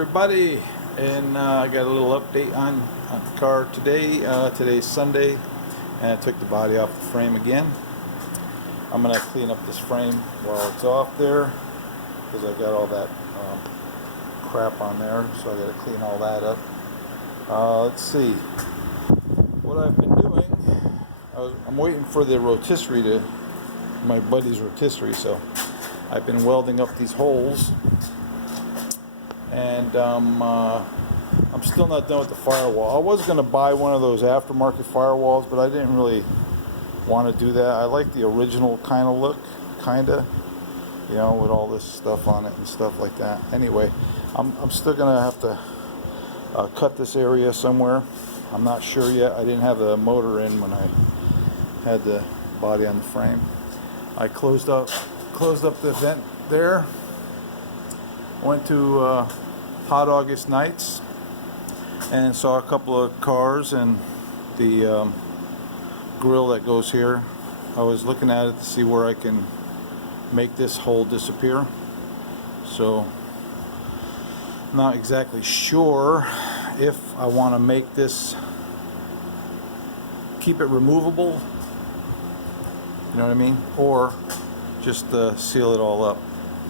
everybody, and I got a little update on the car today. Today's Sunday, and I took the body off the frame again. I'm going to clean up this frame while it's off there because I got all that crap on there, so I got to clean all that up. Let's see what I've been doing. I'm waiting for the rotisserie my buddy's rotisserie, so I've been welding up these holes, and I'm still not done with the firewall. I was going to buy one of those aftermarket firewalls, but I didn't really want to do that. I like the original kind of look, you know, with all this stuff on it and stuff like that. Anyway, I'm still going to have to cut this area somewhere. I'm not sure yet. I didn't have the motor in when I had the body on the frame. I closed up the vent there. Went to Hot August Nights and saw a couple of cars and the grill that goes here. I was looking at it to see where I can make this hole disappear. So not exactly sure if I want to make this, keep it removable, you know what I mean, or just seal it all up,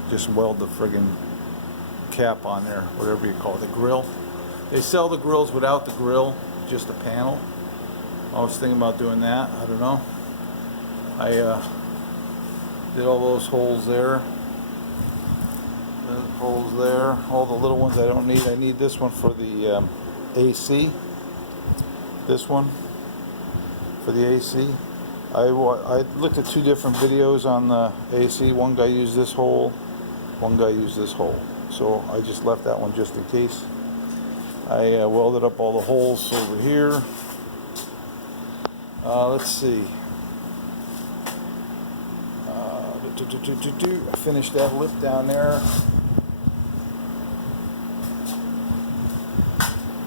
just weld the friggin' cap on there, whatever you call it, the grill. They sell the grills without the grill, just a panel. I was thinking about doing that. I don't know. I did all those holes there, those holes there, all the little ones I don't need. I need this one for the AC, this one for the AC. I looked at two different videos on the AC. One guy used this hole, one guy used this hole. So I just left that one just in case. I welded up all the holes over here. Let's see. I finished that lip down there.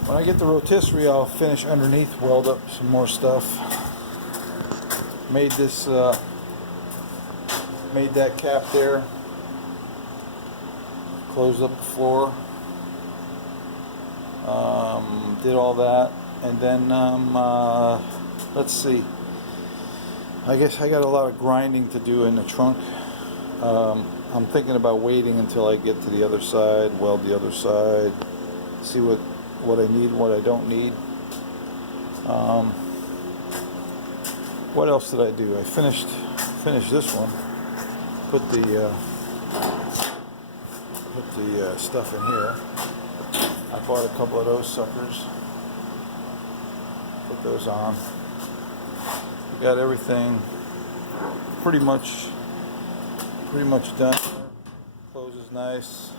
When I get the rotisserie, I'll finish underneath, weld up some more stuff. Made this, made that cap there. Closed up the floor. Did all that, and then let's see. I guess I got a lot of grinding to do in the trunk. I'm thinking about waiting until I get to the other side, weld the other side, see what I need, what I don't need. What else did I do? I finished this one. Put the stuff in here. I bought a couple of those suckers. Put those on. We got everything pretty much done. Closes nice.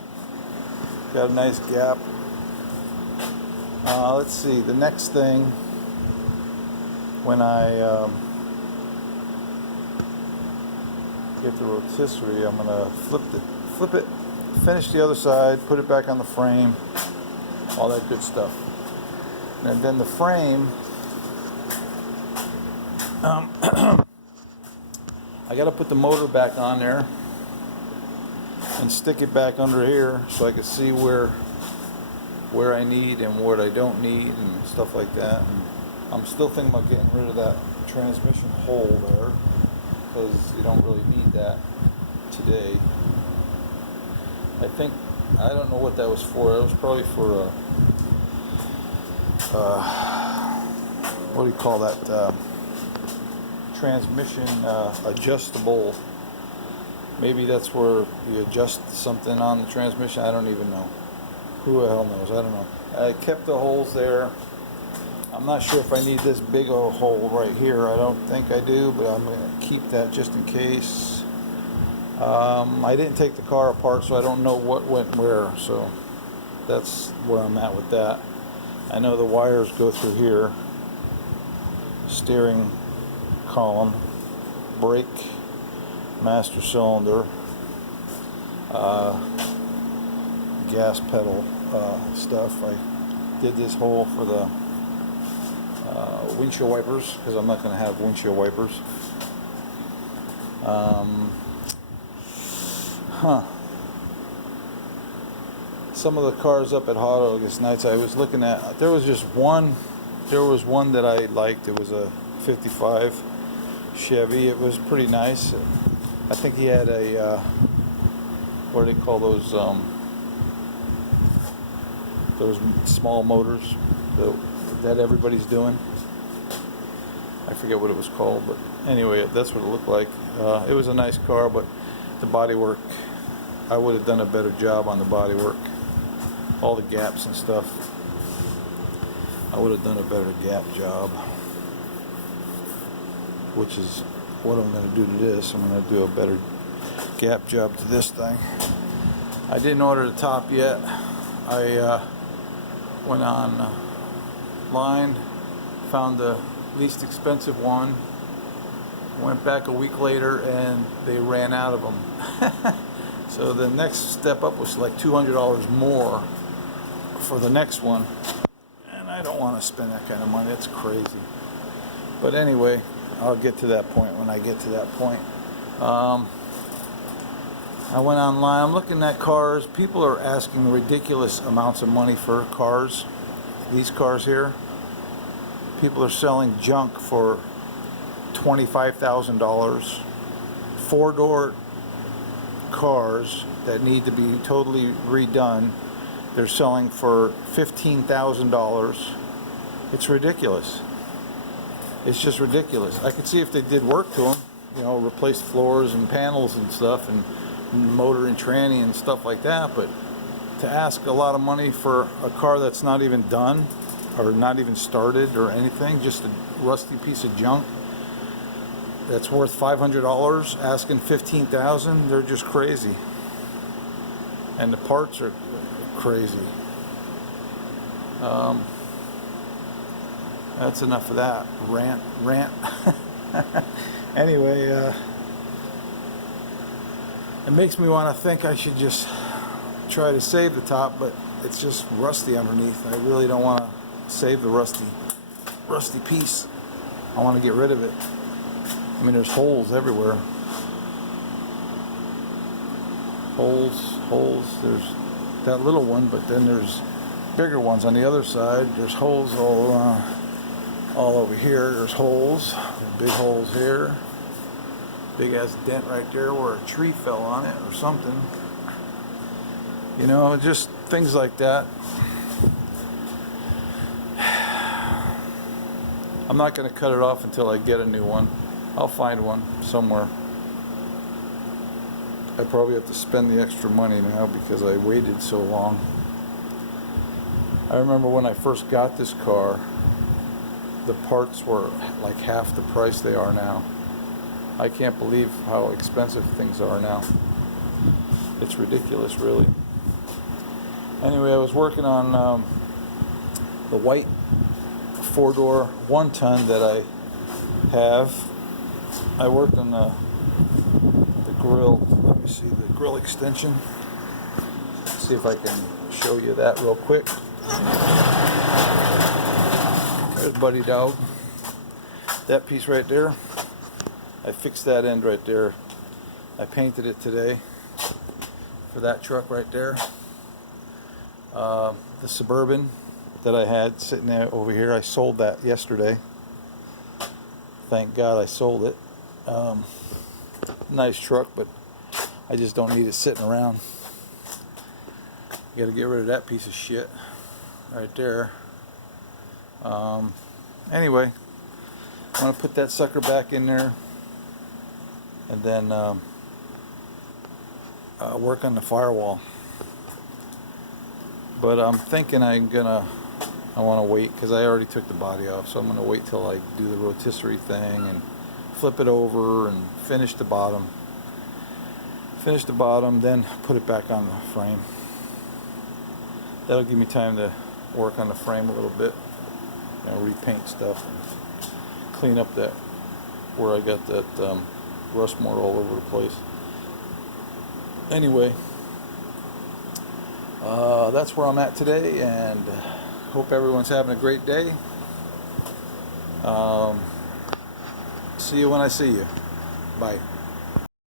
Got a nice gap. Let's see. The next thing, when I get the rotisserie, I'm gonna flip it, finish the other side, put it back on the frame, all that good stuff. And then the frame, I got to put the motor back on there and stick it back under here so I can see where I need and what I don't need and stuff like that. And I'm still thinking about getting rid of that transmission hole there because you don't really need that today. I don't know what that was for. It was probably for what do you call that? Transmission adjustable. Maybe that's where you adjust something on the transmission. I don't even know. Who the hell knows? I don't know. I kept the holes there. I'm not sure if I need this big old hole right here. I don't think I do, but I'm going to keep that just in case. I didn't take the car apart, so I don't know what went where, so that's where I'm at with that. I know the wires go through here. Steering column, brake, master cylinder, gas pedal stuff. I did this hole for the windshield wipers because I'm not going to have windshield wipers. some of the cars up at Hot August Nights I was looking at, there was one that I liked. It was a 55 Chevy. It was pretty nice. I think he had a what do they call those small motors that everybody's doing. I forget what it was called, but anyway, that's what it looked like. It was a nice car, but the bodywork, I would have done a better job on the bodywork. All the gaps and stuff, I would have done a better gap job, which is what I'm going to do to this. I'm going to do a better gap job to this thing. I didn't order the top yet. I went online, found the least expensive one, went back a week later, and they ran out of them. So the next step up was like $200 more for the next one, and I don't want to spend that kind of money. It's crazy. But anyway, I'll get to that point when I get to that point. I went online, I'm looking at cars. People are asking ridiculous amounts of money for cars. These cars here, people are selling junk for $25,000. Four-door cars that need to be totally redone, they're selling for $15,000. It's ridiculous. It's just ridiculous. I could see if they did work to them, you know, replace floors and panels and stuff, and motor and tranny and stuff like that, but to ask a lot of money for a car that's not even done or not even started or anything, just a rusty piece of junk that's worth $500, asking $15,000, they're just crazy. And the parts are crazy. That's enough of that rant. Anyway, it makes me want to think I should just try to save the top, but it's just rusty underneath. I really don't want to save the rusty piece. I want to get rid of it. I mean, there's holes everywhere. Holes. There's that little one, but then there's bigger ones on the other side. There's holes all over here. There's holes. There's big holes here. Big ass dent right there where a tree fell on it or something. You know, just things like that. I'm not going to cut it off until I get a new one. I'll find one somewhere. I probably have to spend the extra money now because I waited so long. I remember when I first got this car, the parts were like half the price they are now. I can't believe how expensive things are now. It's ridiculous, really. Anyway, I was working on the white four-door 1-ton that I have. I worked on the grill. Let me see the grill extension. Let's see if I can show you that real quick. There's Buddy Dog. That piece right there, I fixed that end right there. I painted it today for that truck right there. The Suburban that I had sitting there over here, I sold that yesterday. Thank God I sold it. Nice truck, but I just don't need it sitting around. Got to get rid of that piece of shit right there. Anyway, I'm going to put that sucker back in there and then work on the firewall. But I'm thinking I want to wait because I already took the body off, so I'm going to wait till I do the rotisserie thing and flip it over and finish the bottom, then put it back on the frame. That'll give me time to work on the frame a little bit, you know, repaint stuff, and clean up that where I got that rust more all over the place. Anyway, that's where I'm at today, and hope everyone's having a great day. See you when I see you. Bye.